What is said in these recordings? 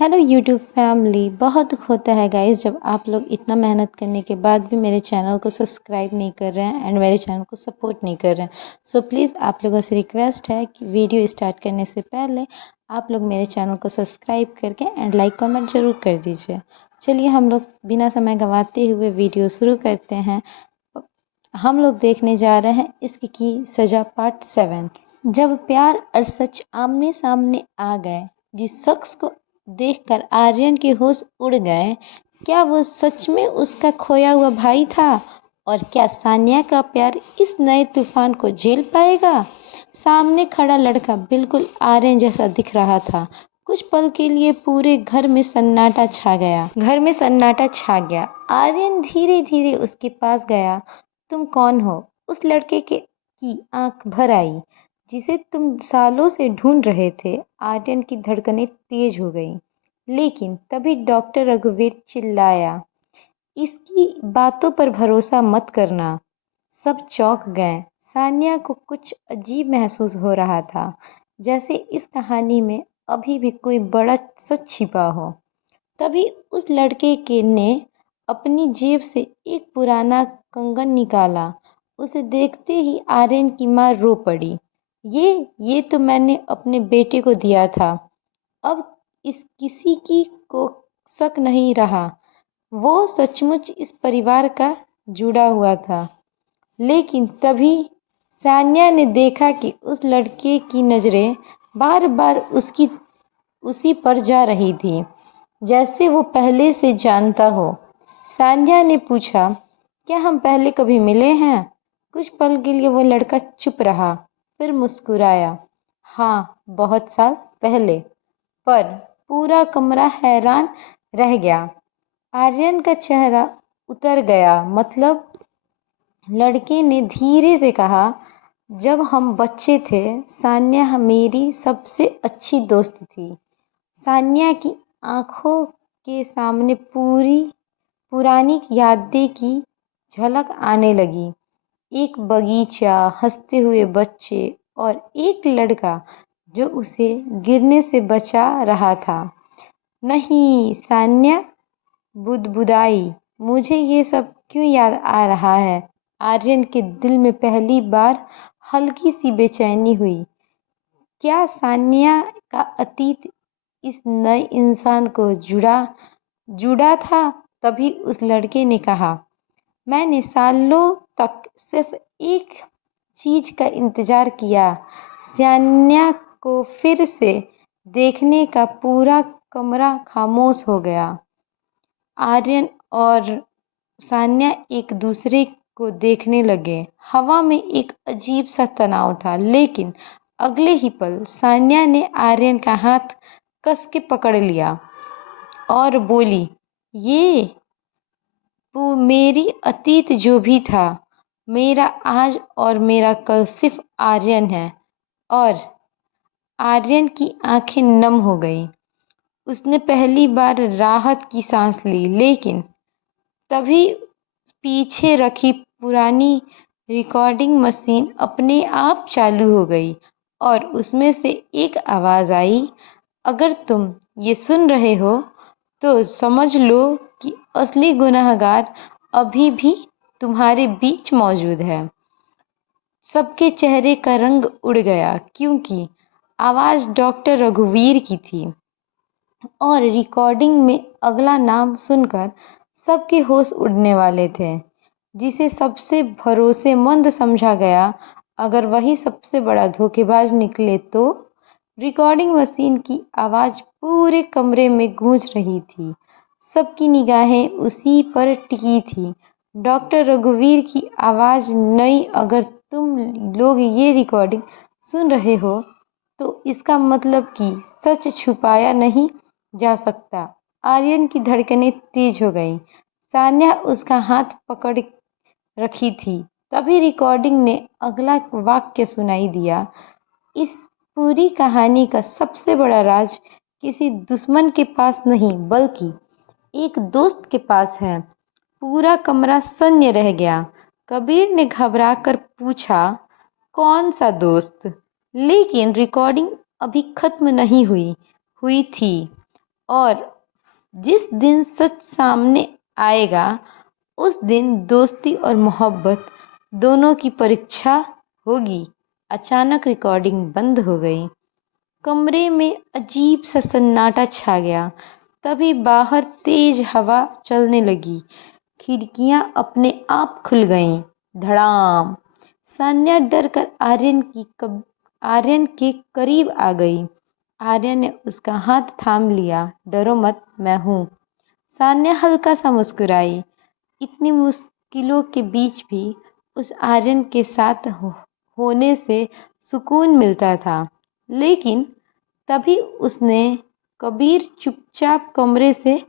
Hello YouTube family. बहुत दुख होता है गाइस जब आप लोग इतना मेहनत करने के बाद भी मेरे चैनल को सब्सक्राइब नहीं कर रहे हैं एंड मेरे चैनल को सपोर्ट नहीं कर रहे हैं। सो प्लीज़ आप लोगों से रिक्वेस्ट है कि वीडियो स्टार्ट करने से पहले आप लोग मेरे चैनल को सब्सक्राइब करके एंड लाइक कमेंट ज़रूर कर दीजिए। चलिए हम लोग बिना समय गंवाते हुए वीडियो शुरू करते हैं। हम लोग देखने जा रहे हैं इश्क की सज़ा पार्ट 7। जब प्यार और सच आमने सामने आ गए, जिस शख्स को देखकर आर्यन के होश उड़ गए। क्या वो सच में उसका खोया हुआ भाई था? और क्या सानिया का प्यार इस नए तूफान को झेल पाएगा? सामने खड़ा लड़का बिल्कुल आर्यन जैसा दिख रहा था। कुछ पल के लिए पूरे घर में सन्नाटा छा गया। आर्यन धीरे धीरे उसके पास गया। तुम कौन हो? उस लड़के की आंख भर आई जिसे तुम सालों से ढूंढ रहे थे। आर्यन की धड़कनें तेज हो गईं। लेकिन तभी डॉक्टर रघुवीर चिल्लाया, इसकी बातों पर भरोसा मत करना। सब चौंक गए। सानिया को कुछ अजीब महसूस हो रहा था, जैसे इस कहानी में अभी भी कोई बड़ा सच छिपा हो। तभी उस लड़के के ने अपनी जेब से एक पुराना कंगन निकाला। उसे देखते ही आर्यन की माँ रो पड़ी। ये तो मैंने अपने बेटे को दिया था। अब इस किसी की को शक नहीं रहा, वो सचमुच इस परिवार का जुड़ा हुआ था। लेकिन तभी सान्या ने देखा कि उस लड़के की नज़रें बार बार उसी पर जा रही थी, जैसे वो पहले से जानता हो। सान्या ने पूछा, क्या हम पहले कभी मिले हैं? कुछ पल के लिए वो लड़का चुप रहा, फिर मुस्कुराया। हाँ, बहुत साल पहले। पर पूरा कमरा हैरान रह गया। आर्यन का चेहरा उतर गया। मतलब? लड़के ने धीरे से कहा, जब हम बच्चे थे सान्या मेरी सबसे अच्छी दोस्त थी। सान्या की आंखों के सामने पुरानी यादें की झलक आने लगी। एक बगीचा, हंसते हुए बच्चे और एक लड़का जो उसे गिरने से बचा रहा था। नहीं, सान्या बुदबुदाई, मुझे ये सब क्यों याद आ रहा है? आर्यन के दिल में पहली बार हल्की सी बेचैनी हुई। क्या सान्या का अतीत इस नए इंसान को जुड़ा था? तभी उस लड़के ने कहा, मैंने सालों तक सिर्फ एक चीज का इंतजार किया, सान्या को फिर से देखने का। पूरा कमरा खामोश हो गया। आर्यन और सान्या एक दूसरे को देखने लगे। हवा में एक अजीब सा तनाव था, लेकिन अगले ही पल सान्या ने आर्यन का हाथ कस के पकड़ लिया और बोली, ये वो मेरी अतीत जो भी था, मेरा आज और मेरा कल सिर्फ आर्यन है। और आर्यन की आंखें नम हो गई। उसने पहली बार राहत की सांस ली, लेकिन तभी पीछे रखी पुरानी रिकॉर्डिंग मशीन अपने आप चालू हो गई और उसमें से एक आवाज़ आई, अगर तुम ये सुन रहे हो तो समझ लो कि असली गुनहगार अभी भी तुम्हारे बीच मौजूद है। सबके चेहरे का रंग उड़ गया, क्योंकि आवाज़ डॉक्टर रघुवीर की थी और रिकॉर्डिंग में अगला नाम सुनकर सबके होश उड़ने वाले थे। जिसे सबसे भरोसेमंद समझा गया, अगर वही सबसे बड़ा धोखेबाज निकले तो? रिकॉर्डिंग मशीन की आवाज़ पूरे कमरे में गूंज रही थी। सबकी निगाहें उसी पर टिकी थी। डॉक्टर रघुवीर की आवाज़ नई, अगर तुम लोग ये रिकॉर्डिंग सुन रहे हो तो इसका मतलब कि सच छुपाया नहीं जा सकता। आर्यन की धड़कनें तेज हो गईं। सान्या उसका हाथ पकड़ रखी थी। तभी रिकॉर्डिंग ने अगला वाक्य सुनाई दिया, इस पूरी कहानी का सबसे बड़ा राज किसी दुश्मन के पास नहीं, बल्कि एक दोस्त के पास है। पूरा कमरा शून्य रह गया। कबीर ने घबराकर पूछा, कौन सा दोस्त? लेकिन रिकॉर्डिंग अभी खत्म नहीं हुई थी और जिस दिन सच सामने आएगा उस दिन दोस्ती और मोहब्बत दोनों की परीक्षा होगी। अचानक रिकॉर्डिंग बंद हो गई। कमरे में अजीब सा सन्नाटा छा गया। तभी बाहर तेज हवा चलने लगी। खिड़कियां अपने आप खुल गईं। धड़ाम। सान्या डर कर आर्यन के करीब आ गई। आर्यन ने उसका हाथ थाम लिया। डरो मत, मैं हूँ। सान्या हल्का सा मुस्कुराई। इतनी मुश्किलों के बीच भी उस आर्यन के साथ होने से सुकून मिलता था। लेकिन तभी उसने कबीर चुपचाप कमरे से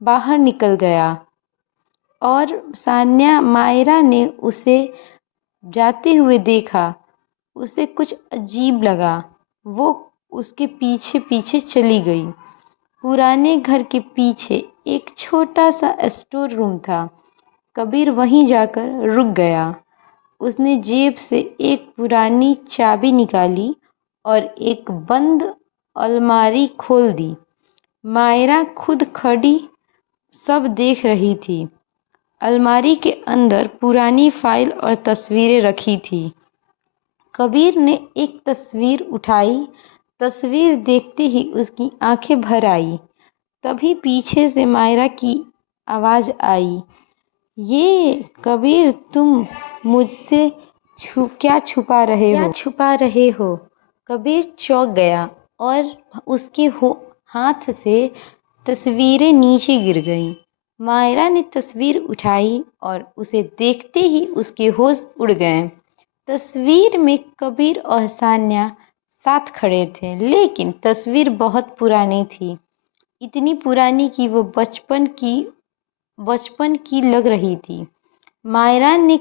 बाहर निकल गया और सान्या मायरा ने उसे जाते हुए देखा। उसे कुछ अजीब लगा। वो उसके पीछे पीछे चली गई। पुराने घर के पीछे एक छोटा सा स्टोर रूम था। कबीर वहीं जाकर रुक गया। उसने जेब से एक पुरानी चाबी निकाली और एक बंद अलमारी खोल दी। मायरा खुद खड़ी सब देख रही थी। अलमारी के अंदर पुरानी फाइल और तस्वीरें रखी थी। कबीर ने एक तस्वीर उठाई। तस्वीर देखते ही उसकी आंखें भर आई। तभी पीछे से मायरा की आवाज़ आई, ये कबीर, तुम मुझसे क्या छुपा रहे हो? कबीर चौंक गया और उसके हाथ से तस्वीरें नीचे गिर गईं। मायरा ने तस्वीर उठाई और उसे देखते ही उसके होश उड़ गए। तस्वीर में कबीर और सान्या साथ खड़े थे, लेकिन तस्वीर बहुत पुरानी थी। इतनी पुरानी कि वो बचपन की लग रही थी। मायरा ने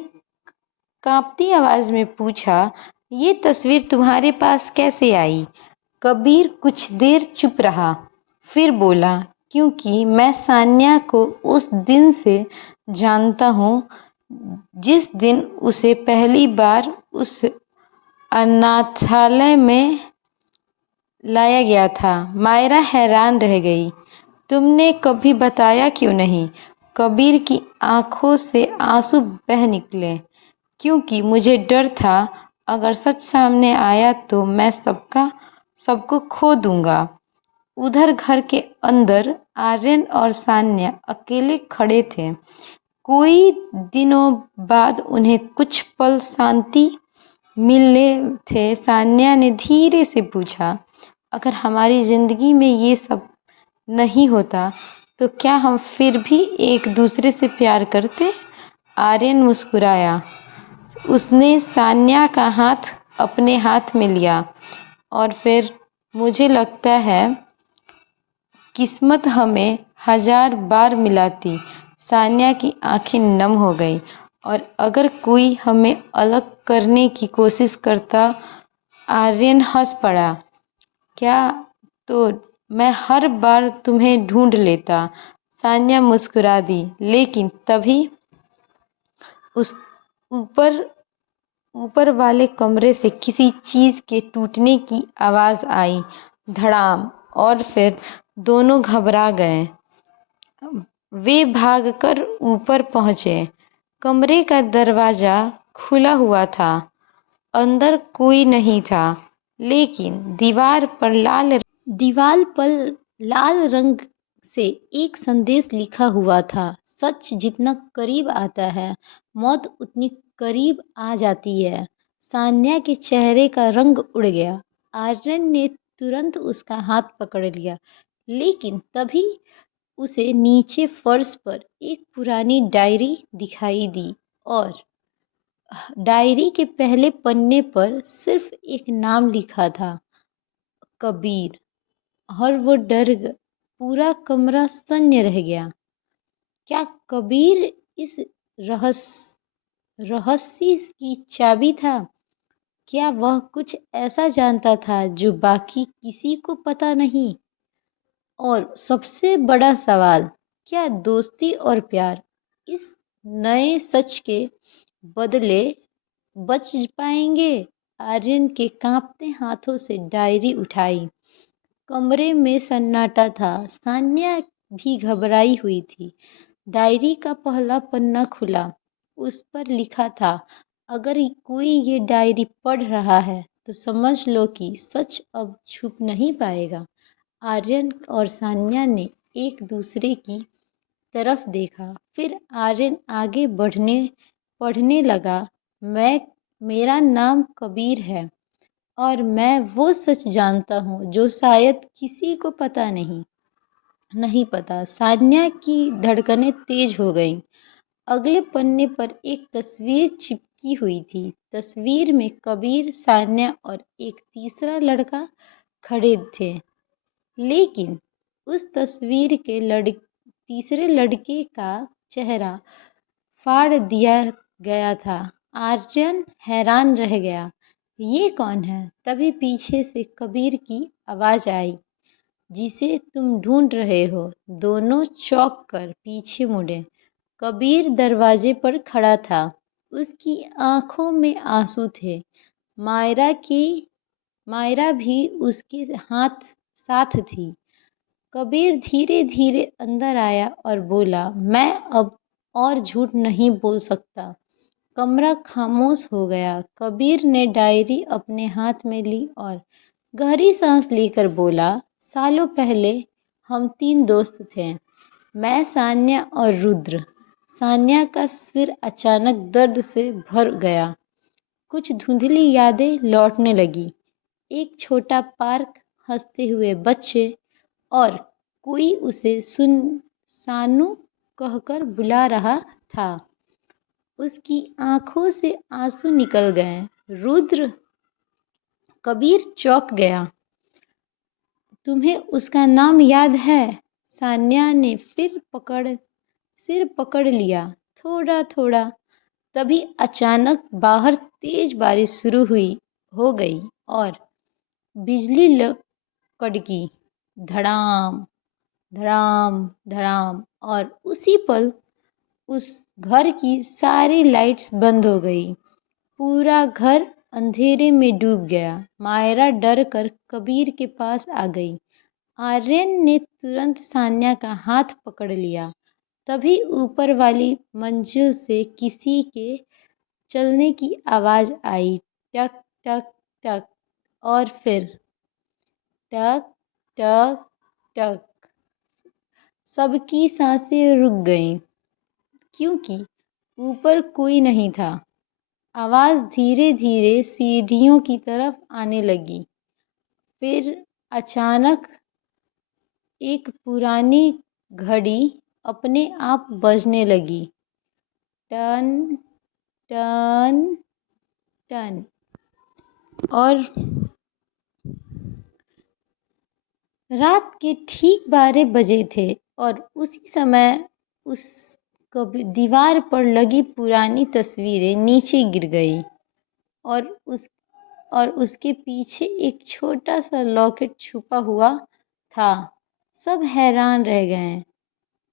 कांपती आवाज में पूछा, ये तस्वीर तुम्हारे पास कैसे आई? कबीर कुछ देर चुप रहा, फिर बोला, क्योंकि मैं सान्या को उस दिन से जानता हूँ जिस दिन उसे पहली बार उस अनाथालय में लाया गया था। मायरा हैरान रह गई। तुमने कभी बताया क्यों नहीं? कबीर की आंखों से आंसू बह निकले। क्योंकि मुझे डर था, अगर सच सामने आया तो मैं सबको खो दूंगा। उधर घर के अंदर आर्यन और सान्या अकेले खड़े थे। कोई दिनों बाद उन्हें कुछ पल शांति मिले थे। सान्या ने धीरे से पूछा, अगर हमारी जिंदगी में ये सब नहीं होता तो क्या हम फिर भी एक दूसरे से प्यार करते? आर्यन मुस्कुराया। उसने सान्या का हाथ अपने हाथ में लिया और फिर, मुझे लगता है किस्मत हमें 1000 बार मिलाती। सान्या की आंखें नम हो गई। और अगर कोई हमें अलग करने की कोशिश करता, आर्यन हंस पड़ा, क्या तो मैं हर बार तुम्हें ढूंढ लेता। सान्या मुस्कुरा दी, लेकिन तभी उस ऊपर वाले कमरे से किसी चीज के टूटने की आवाज आई। धड़ाम। और फिर दोनों घबरा गए। वे भागकर ऊपर पहुंचे। कमरे का दरवाजा खुला हुआ था। अंदर कोई नहीं था, लेकिन दीवार पर लाल रंग से एक संदेश लिखा हुआ था, सच जितना करीब आता है, मौत उतनी करीब आ जाती है। सान्या के चेहरे का रंग उड़ गया। आर्यन ने तुरंत उसका हाथ पकड़ लिया, लेकिन तभी उसे नीचे फर्श पर एक पुरानी डायरी दिखाई दी और डायरी के पहले पन्ने पर सिर्फ एक नाम लिखा था, कबीर। और वो डर गया। पूरा कमरा शून्य रह गया। क्या कबीर इस रहस्य की चाबी था? क्या वह कुछ ऐसा जानता था जो बाकी किसी को पता नहीं? और सबसे बड़ा सवाल, क्या दोस्ती और प्यार इस नए सच के बदले बच पाएंगे? आर्यन के कांपते हाथों से डायरी उठाई। कमरे में सन्नाटा था। सान्या भी घबराई हुई थी। डायरी का पहला पन्ना खुला। उस पर लिखा था, अगर कोई ये डायरी पढ़ रहा है तो समझ लो कि सच अब छुप नहीं पाएगा। आर्यन और सान्या ने एक दूसरे की तरफ देखा। फिर आर्यन आगे बढ़ने पढ़ने लगा। मेरा नाम कबीर है और मैं वो सच जानता हूँ जो शायद किसी को पता नहीं पता। सान्या की धड़कनें तेज हो गईं। अगले पन्ने पर एक तस्वीर चिपकी हुई थी। तस्वीर में कबीर, सान्या और एक तीसरा लड़का खड़े थे। लेकिन उस तस्वीर के तीसरे लड़के का चेहरा फाड़ दिया गया था। आर्यन हैरान रह गया। ये कौन है? तभी पीछे से कबीर की आवाज़ आई, जिसे तुम ढूंढ रहे हो। दोनों चौंक कर पीछे मुड़े। कबीर दरवाजे पर खड़ा था। उसकी आंखों में आंसू थे। मायरा भी उसके साथ थी। कबीर धीरे धीरे अंदर आया और बोला, मैं अब और झूठ नहीं बोल सकता। कमरा खामोश हो गया। कबीर ने डायरी अपने हाथ में ली और गहरी सांस लेकर बोला, सालों पहले हम 3 दोस्त थे, मैं, सान्या और रुद्र। सान्या का सिर अचानक दर्द से भर गया। कुछ धुंधली यादें लौटने लगी। एक छोटा पार्क, हंसते हुए बच्चे और कोई उसे सानू कहकर बुला रहा था। उसकी आंखों से आंसू निकल गए। रुद्र! कबीर चौंक गया। तुम्हें उसका नाम याद है? सान्या ने सिर पकड़ लिया, थोड़ा थोड़ा। तभी अचानक बाहर तेज बारिश शुरू हो गई और बिजली कड़की। धड़ाम धड़ाम धड़ाम। और उसी पल उस घर की सारी लाइट्स बंद हो गई। पूरा घर अंधेरे में डूब गया। मायरा डर कर कबीर के पास आ गई। आर्यन ने तुरंत सान्या का हाथ पकड़ लिया। तभी ऊपर वाली मंजिल से किसी के चलने की आवाज़ आई, टक टक टक। और फिर टक टक टक। सबकी सांसें रुक गईं, क्योंकि ऊपर कोई नहीं था। आवाज़ धीरे धीरे सीढ़ियों की तरफ आने लगी। फिर अचानक एक पुरानी घड़ी अपने आप बजने लगी। टन टन टन। और रात के ठीक 12 बजे थे और उसी समय उस दीवार पर लगी पुरानी तस्वीरें नीचे गिर गई और उसके पीछे एक छोटा सा लॉकेट छुपा हुआ था। सब हैरान रह गए।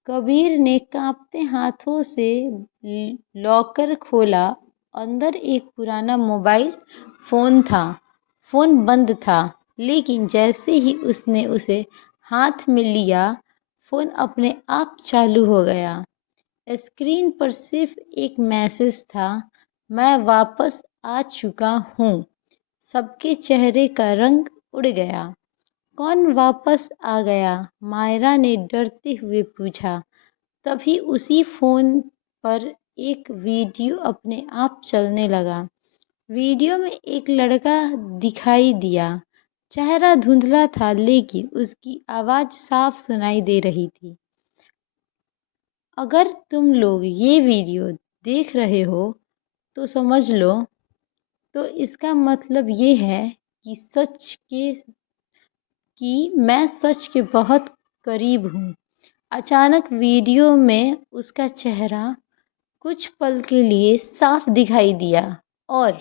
कबीर ने कांपते हाथों से लॉकर खोला। अंदर एक पुराना मोबाइल फ़ोन था। फ़ोन बंद था, लेकिन जैसे ही उसने उसे हाथ में लिया, फ़ोन अपने आप चालू हो गया। स्क्रीन पर सिर्फ एक मैसेज था, मैं वापस आ चुका हूँ। सबके चेहरे का रंग उड़ गया। कौन वापस आ गया? मायरा ने डरते हुए पूछा। तभी उसी फ़ोन पर एक वीडियो अपने आप चलने लगा। वीडियो में एक लड़का दिखाई दिया। चेहरा धुंधला था, लेकिन उसकी आवाज़ साफ सुनाई दे रही थी। अगर तुम लोग ये वीडियो देख रहे हो तो समझ लो, तो इसका मतलब ये है कि मैं सच के बहुत करीब हूँ। अचानक वीडियो में उसका चेहरा कुछ पल के लिए साफ दिखाई दिया और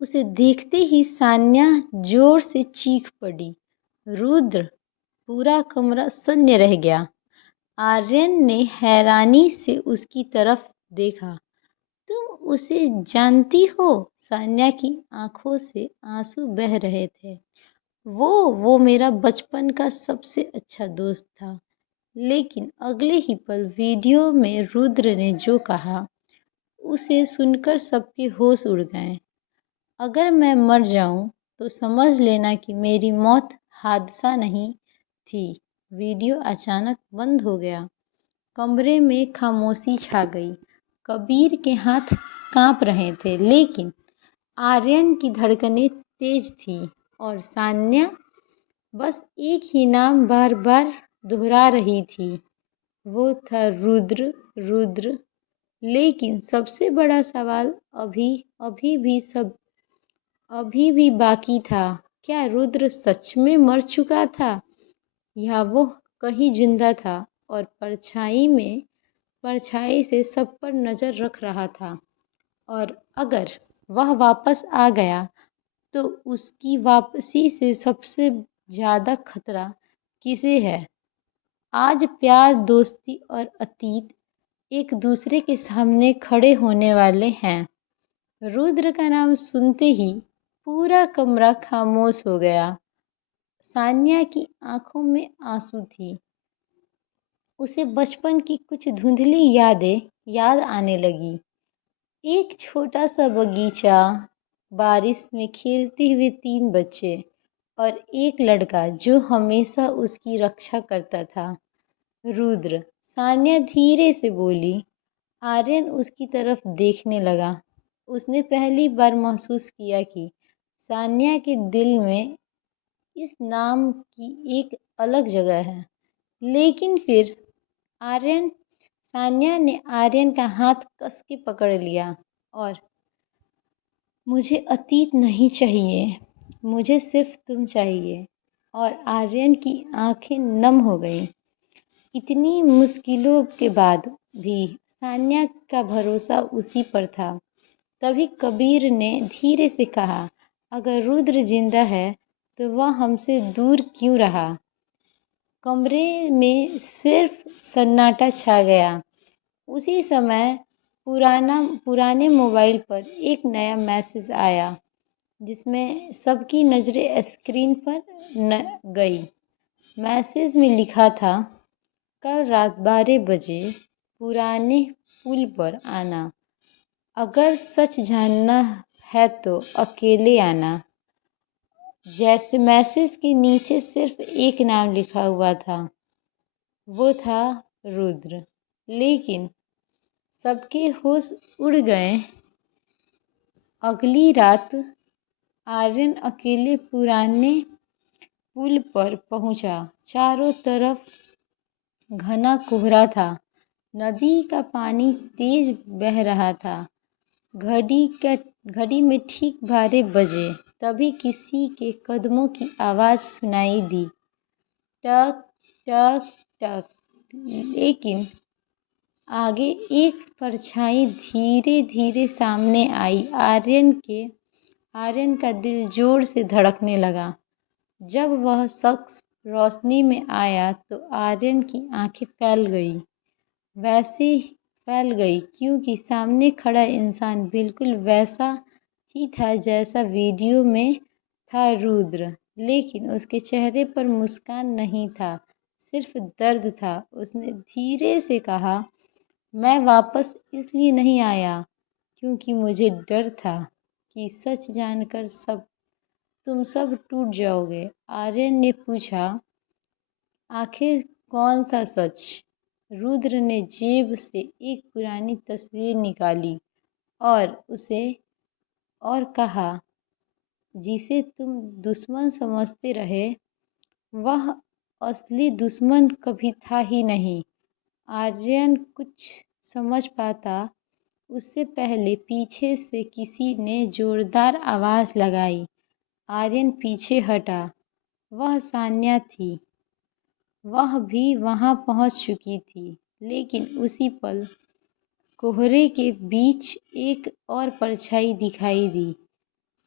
उसे देखते ही सान्या जोर से चीख पड़ी। रुद्र! पूरा कमरा शून्य रह गया। आर्यन ने हैरानी से उसकी तरफ देखा। तुम उसे जानती हो? सान्या की आंखों से आंसू बह रहे थे। वो मेरा बचपन का सबसे अच्छा दोस्त था। लेकिन अगले ही पल वीडियो में रुद्र ने जो कहा, उसे सुनकर सबके होश उड़ गए। अगर मैं मर जाऊं तो समझ लेना कि मेरी मौत हादसा नहीं थी। वीडियो अचानक बंद हो गया। कमरे में खामोशी छा गई। कबीर के हाथ कांप रहे थे, लेकिन आर्यन की धड़कनें तेज थी और सान्या बस एक ही नाम बार बार दोहरा रही थी। वो था रुद्र, रुद्र। लेकिन सबसे बड़ा सवाल अभी अभी भी सब अभी भी बाकी था। क्या रुद्र सच में मर चुका था या वो कहीं जिंदा था और परछाई से सब पर नजर रख रहा था? और अगर वह वापस आ गया तो उसकी वापसी से सबसे ज्यादा खतरा किसे है? आज प्यार, दोस्ती और अतीत एक दूसरे के सामने खड़े होने वाले हैं। रुद्र का नाम सुनते ही पूरा कमरा खामोश हो गया। सान्या की आंखों में आंसू थी। उसे बचपन की कुछ धुंधली यादें याद आने लगी। एक छोटा सा बगीचा, बारिश में खेलते हुए 3 बच्चे और एक लड़का जो हमेशा उसकी रक्षा करता था, रुद्र। सान्या धीरे से बोली। आर्यन उसकी तरफ देखने लगा। उसने पहली बार महसूस किया कि सान्या के दिल में इस नाम की एक अलग जगह है। लेकिन फिर सान्या ने आर्यन का हाथ कस के पकड़ लिया और मुझे अतीत नहीं चाहिए, मुझे सिर्फ तुम चाहिए। और आर्यन की आंखें नम हो गईं। इतनी मुश्किलों के बाद भी सान्या का भरोसा उसी पर था। तभी कबीर ने धीरे से कहा, अगर रुद्र जिंदा है तो वह हमसे दूर क्यों रहा? कमरे में सिर्फ सन्नाटा छा गया। उसी समय पुराने मोबाइल पर एक नया मैसेज आया, जिसमें सबकी नज़रें स्क्रीन पर गई। मैसेज में लिखा था, कल रात 12 बजे पुराने पुल पर आना। अगर सच जानना है तो अकेले आना। जैसे मैसेज के नीचे सिर्फ एक नाम लिखा हुआ था, वो था रुद्र। लेकिन सबके होश उड़ गए। अगली रात आर्यन अकेले पुराने पुल पर पहुंचा। चारों तरफ घना कोहरा था। नदी का पानी तेज बह रहा था। घड़ी में ठीक 12 बजे तभी किसी के कदमों की आवाज़ सुनाई दी, टक टक टक। लेकिन आगे एक परछाई धीरे धीरे सामने आई। आर्यन का दिल जोर से धड़कने लगा। जब वह शख्स रोशनी में आया तो आर्यन की आंखें फैल गई क्योंकि सामने खड़ा इंसान बिल्कुल वैसा ही था जैसा वीडियो में था, रुद्र। लेकिन उसके चेहरे पर मुस्कान नहीं था, सिर्फ दर्द था। उसने धीरे से कहा, मैं वापस इसलिए नहीं आया क्योंकि मुझे डर था कि सच जानकर तुम सब टूट जाओगे। आर्यन ने पूछा, आखिर कौन सा सच? रुद्र ने जेब से एक पुरानी तस्वीर निकाली और कहा, जिसे तुम दुश्मन समझते रहे, वह असली दुश्मन कभी था ही नहीं। आर्यन कुछ समझ पाता उससे पहले पीछे से किसी ने जोरदार आवाज़ लगाई। आर्यन पीछे हटा। वह सान्या थी। वह भी वहां पहुंच चुकी थी। लेकिन उसी पल कोहरे के बीच एक और परछाई दिखाई दी।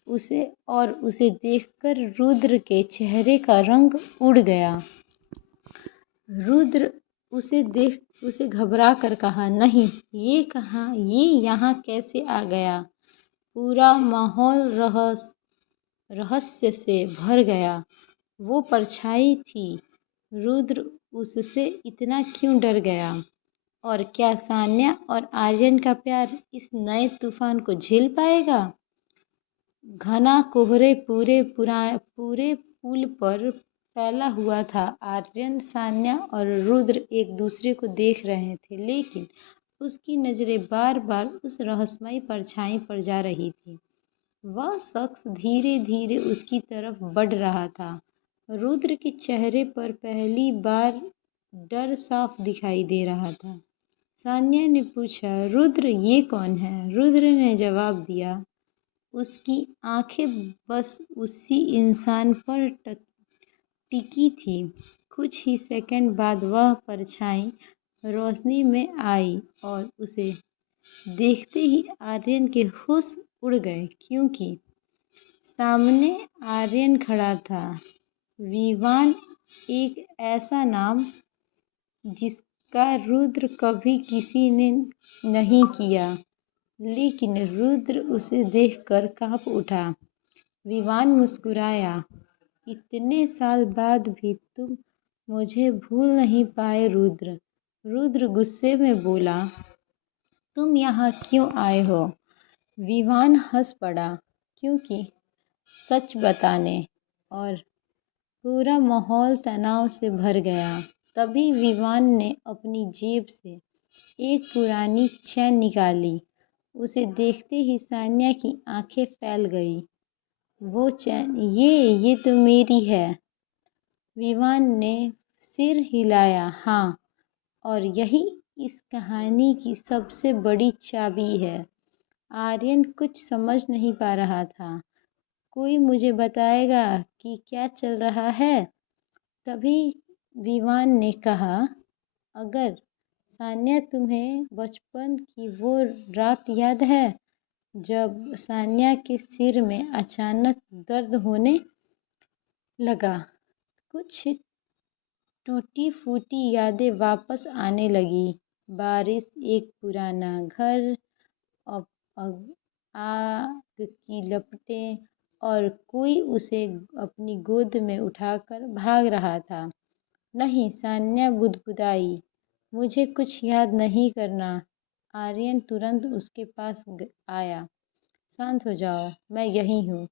उसे देखकर रुद्र के चेहरे का रंग उड़ गया। रुद्र उसे घबरा कर कहा, नहीं, ये यहाँ कैसे आ गया? पूरा माहौल रहस्य से भर गया। वो परछाई थी। रुद्र उससे इतना क्यों डर गया? और क्या सान्या और आर्यन का प्यार इस नए तूफान को झेल पाएगा? घना कोहरे पूरे पुल पर फैला हुआ था। आर्यन, सान्या और रुद्र एक दूसरे को देख रहे थे, लेकिन उसकी नजरें बार बार उस रहस्यमयी परछाई पर जा रही थी। वह शख्स धीरे धीरे उसकी तरफ बढ़ रहा था। रुद्र के चेहरे पर पहली बार डर साफ दिखाई दे रहा था। सान्या ने पूछा, रुद्र, ये कौन है? रुद्र ने जवाब दिया। उसकी आंखें बस उसी इंसान पर टिकी थी। कुछ ही सेकंड बाद वह परछाई रोशनी में आई और उसे देखते ही आर्यन के होश उड़ गए, क्योंकि सामने आर्यन खड़ा था। विवान, एक ऐसा नाम जिसका रुद्र कभी किसी ने नहीं किया, लेकिन रुद्र उसे देखकर कांप उठा। विवान मुस्कुराया, इतने साल बाद भी तुम मुझे भूल नहीं पाए रुद्र। रुद्र गुस्से में बोला, तुम यहाँ क्यों आए हो? विवान हंस पड़ा, क्योंकि सच बताने और पूरा माहौल तनाव से भर गया। तभी विवान ने अपनी जेब से एक पुरानी चैन निकाली। उसे देखते ही सान्या की आंखें फैल गई। वो चैन, ये तो मेरी है। विवान ने सिर हिलाया। हाँ, और यही इस कहानी की सबसे बड़ी चाबी है। आर्यन कुछ समझ नहीं पा रहा था। कोई मुझे बताएगा कि क्या चल रहा है? तभी विवान ने कहा, अगर सान्या, तुम्हें बचपन की वो रात याद है जब सान्या के सिर में अचानक दर्द होने लगा? कुछ टूटी फूटी यादें वापस आने लगी। बारिश, एक पुराना घर, अब आग की लपटें और कोई उसे अपनी गोद में उठाकर भाग रहा था। नहीं, सान्या बुदबुदाई, मुझे कुछ याद नहीं करना। आर्यन तुरंत उसके पास आया। शांत हो जाओ, मैं यहीं हूँ।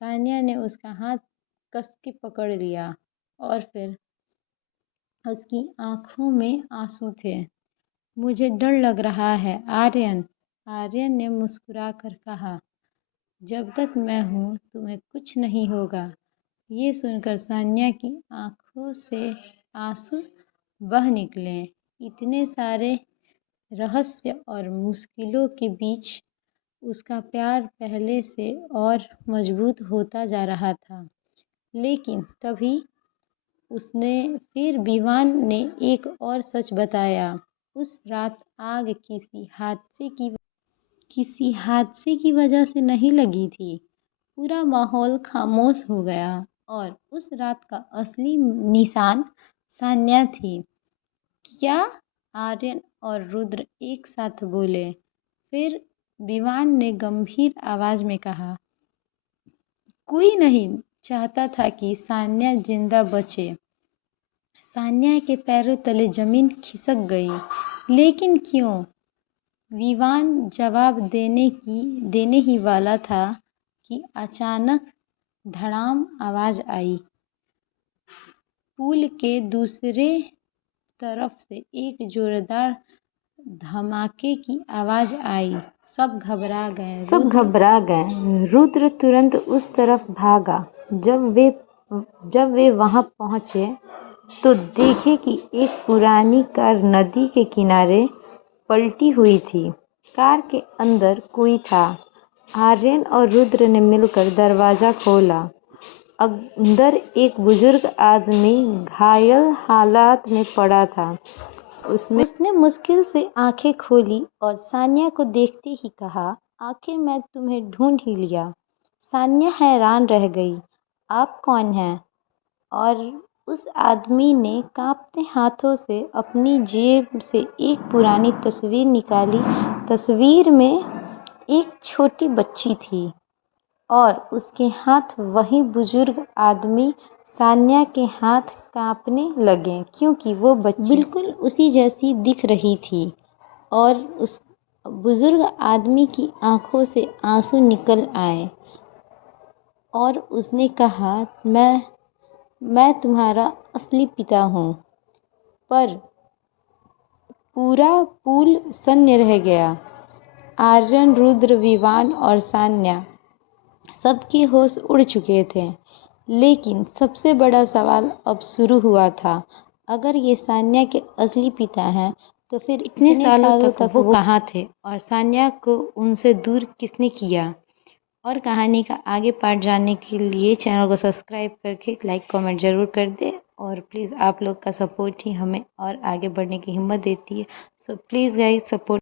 सान्या ने उसका हाथ कस के पकड़ लिया और फिर उसकी आंखों में आंसू थे। मुझे डर लग रहा है आर्यन। आर्यन ने मुस्कुराकर कहा, जब तक मैं हूँ तुम्हें कुछ नहीं होगा। ये सुनकर सान्या की आंखों से आंसू बह निकले। इतने सारे रहस्य और मुश्किलों के बीच उसका प्यार पहले से और मजबूत होता जा रहा था। लेकिन तभी उसने फिर विवान ने एक और सच बताया। उस रात आग किसी हादसे की वजह से नहीं लगी थी। पूरा माहौल खामोश हो गया और उस रात का असली निशान सान्या थी। क्या? आर्यन और रुद्र एक साथ बोले। फिर विवान ने गंभीर आवाज में कहा, कोई नहीं चाहता था कि सान्या जिंदा बचे। सान्या के पैरों तले जमीन खिसक गई। लेकिन क्यों? विवान जवाब देने ही वाला था कि अचानक धड़ाम आवाज आई। पुल के दूसरे तरफ से एक जोरदार धमाके की आवाज आई। सब घबरा गए। रुद्र तुरंत उस तरफ भागा। जब वे वहां पहुंचे तो देखे कि एक पुरानी कार नदी के किनारे पलटी हुई थी। कार के अंदर कोई था। आर्यन और रुद्र ने मिलकर दरवाजा खोला। अंदर एक बुजुर्ग आदमी घायल हालात में पड़ा था। उसने मुश्किल से आंखें खोली और सान्या को देखते ही कहा, आखिर मैं तुम्हें ढूंढ ही लिया। सान्या हैरान रह गई। आप कौन हैं? और उस आदमी ने कांपते हाथों से अपनी जेब से एक पुरानी तस्वीर निकाली। तस्वीर में एक छोटी बच्ची थी और उसके हाथ वही बुजुर्ग आदमी सान्या के हाथ कांपने लगे क्योंकि वो बच्ची बिल्कुल उसी जैसी दिख रही थी और उस बुजुर्ग आदमी की आंखों से आंसू निकल आए और उसने कहा, मैं तुम्हारा असली पिता हूँ। पर पूरा पुल शून्य रह गया। आर्यन, रुद्र, विवान और सान्या सबके होश उड़ चुके थे। लेकिन सबसे बड़ा सवाल अब शुरू हुआ था। अगर ये सान्या के असली पिता हैं तो फिर इतने सालों तक वो कहाँ थे और सान्या को उनसे दूर किसने किया? और कहानी का आगे पार्ट जानने के लिए चैनल को सब्सक्राइब करके लाइक कमेंट ज़रूर कर दें। और प्लीज़ आप लोग का सपोर्ट ही हमें और आगे बढ़ने की हिम्मत देती है। So please guys, support